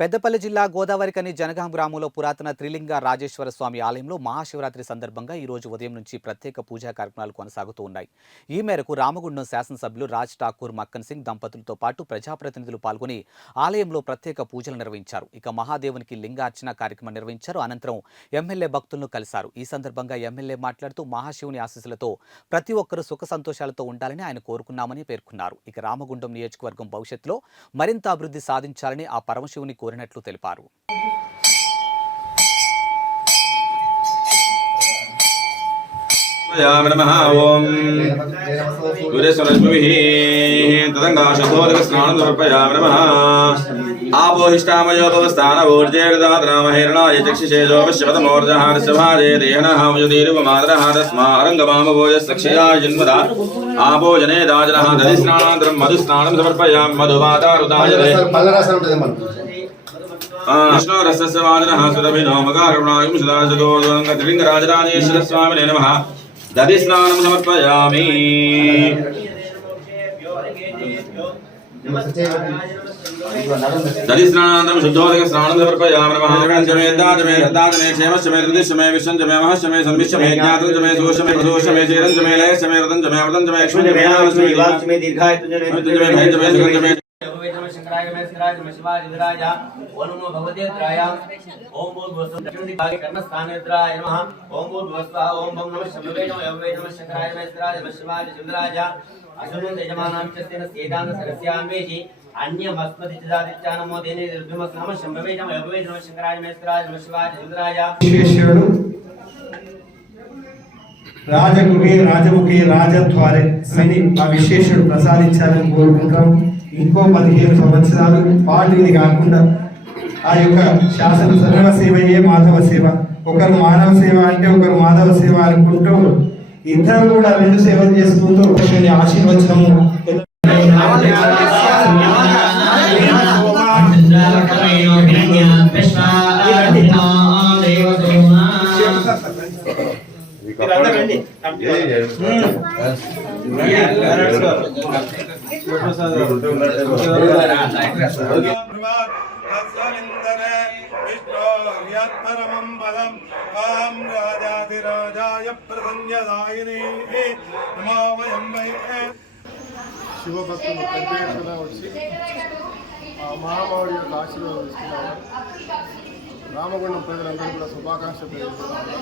పెద్దపల్లి జిల్లా గోదావరికని జనగాం గ్రామంలో పురాతన త్రిలింగ రాజేశ్వర స్వామి ఆలయంలో మహాశివరాత్రి సందర్భంగా ఈ రోజు ఉదయం నుంచి ప్రత్యేక పూజా కార్యక్రమాలు కొనసాగుతూ ఉన్నాయి. ఈ మేరకు రామగుండం శాసనసభ్యులు రాజ్ ఠాకూర్ మక్కన్ సింగ్ దంపతులతో పాటు ప్రజాప్రతినిధులు పాల్గొని ఆలయంలో ప్రత్యేక పూజలు నిర్వహించారు. ఇక మహాదేవునికి లింగార్చన కార్యక్రమం నిర్వహించారు. అనంతరం ఎమ్మెల్యే భక్తులను కలిశారు. ఈ సందర్భంగా ఎమ్మెల్యే మాట్లాడుతూ మహాశివుని ఆశీస్సులతో ప్రతి ఒక్కరూ సుఖ సంతోషాలతో ఉండాలని ఆయన కోరుకున్నామని పేర్కొన్నారు. ఇక రామగుండం నియోజకవర్గం భవిష్యత్తులో మరింత అభివృద్ధి సాధించాలని ఆ పరమశివుని కోరినట్లు తెలిపారు. आपोहिष्टामयोपवस्थानवोर्जेर्दातनामहेरणाय चक्षुषेजोपश्यपतमोर्जहारस्यभाजे देहनहामुजदीर्वमादरहारस्मारङ्गमामभोजस्सक्षया जन्मदा आपोजने दाजनः दधिस्नानान्तरं मधुस्नानं समर्पयामि मधुवातारुदायते विष्णु रसस्य वादनः सुरभिनो मकारुणायुं सदाशतोऽङ्गत्रिलिङ्गराजराजेश्वर स्वामिने नमः दधिस्नानं समर्पयामि दधिस्नानान्तरं शुद्धोदकस्नानं समर्पयामि नमः पञ्चमे दातमे दत्तातमे क्षेमश्चमे हृदिश्चमे विश्वञ्चमे महश्चमे संविश्चमे ज्ञातञ्चमे सोषमे प्रदोषमे चेरञ्चमे लयश्चमे व्रतञ्चमे अमृतञ्चमे लक्ष्मीञ्चमे भयञ्चमे सुगन्धमे शंकराय नमः शिवाय विराज ओम नमो भगवते द्राय ओम भूर्भुवस्सुः दक्षिणदिग्भागे कर्णस्थानेन्द्राय नमः ओम भूर्भुवस्सुः ओम भं नमः शंभवे नमः शंकराय नमः शिवाय विराज असुरं यजमानां च तेन सेदान सरस्यान्वेषि अन्यमस्मति चिदादित्या नमो देने निर्भमस नमः शंभवे नमः शंकराय नमः शिवाय विराज రాజగుహే రాజముఖి రాజద్వారే అని ఆ విశేషుడు ప్రసాదించాలని కోరుకుంటాం. ఇంకో 15 సంవత్సరాలు పాటు ఇది కాకుండా ఆ యొక్క శాసన సర్వ సేవయే మాధవ సేవ, ఒకరు మానవ సేవ అంటే ఒకరు మాధవ సేవ అనుకుంటూ ఇద్దరు కూడా 2 సేవలు చేసుకుంటూ ఆశీర్వచనము శివభక్తులు పెద్ద ఎత్తున వచ్చి ఆ మహామౌడి యొక్క ఆశీర్వాదం తీసుకున్నారు. రామగుండం ప్రజలందరూ కూడా శుభాకాంక్షలు తెలియజేస్తున్నారు.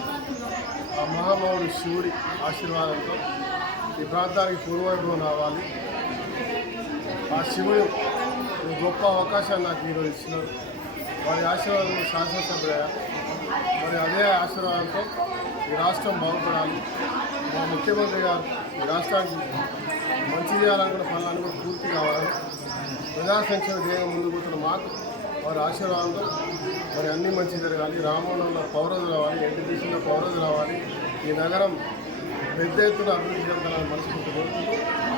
ఆ మహామౌడి శివుడి ఆశీర్వాదంతో ఈ ప్రాంతానికి పూర్వవైభవం రావాలి. ఆ శివుడు గొప్ప అవకాశాన్ని నాకు ఈరోజు ఇచ్చినారు. వారి ఆశీర్వాదం శాసనసభ్యులయ్యా. మరి అదే ఆశీర్వాదంతో ఈ రాష్ట్రం బాగుపడాలి. మా ముఖ్యమంత్రి గారు ఈ రాష్ట్రానికి మంచి చేయాలనుకున్న పనులన్నీ కూడా పూర్తి కావాలి. ప్రజా సంక్షేమ ధ్యేయం ముందుకు పోతున్న మాకు వారి ఆశీర్వాదంతో మరి అన్నీ మంచి జరగాలి. రామగుండంలో పౌరజు రావాలి, ఎన్టీపీసీలో పౌరజు రావాలి. ఈ నగరం పెద్ద ఎత్తున అభివృద్ధి జరగాలని మనసుకుంటున్నాం.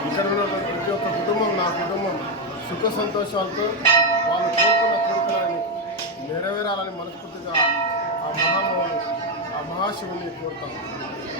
ఇక్కడ ఉన్నటువంటి ప్రతి ఒక్క కుటుంబం, నా కుటుంబం సుఖ సంతోషాలతో వాళ్ళు కోరుకున్న కోరికలని నెరవేరాలని మనస్ఫూర్తిగా ఆ మహాశివుని కోరుతాం.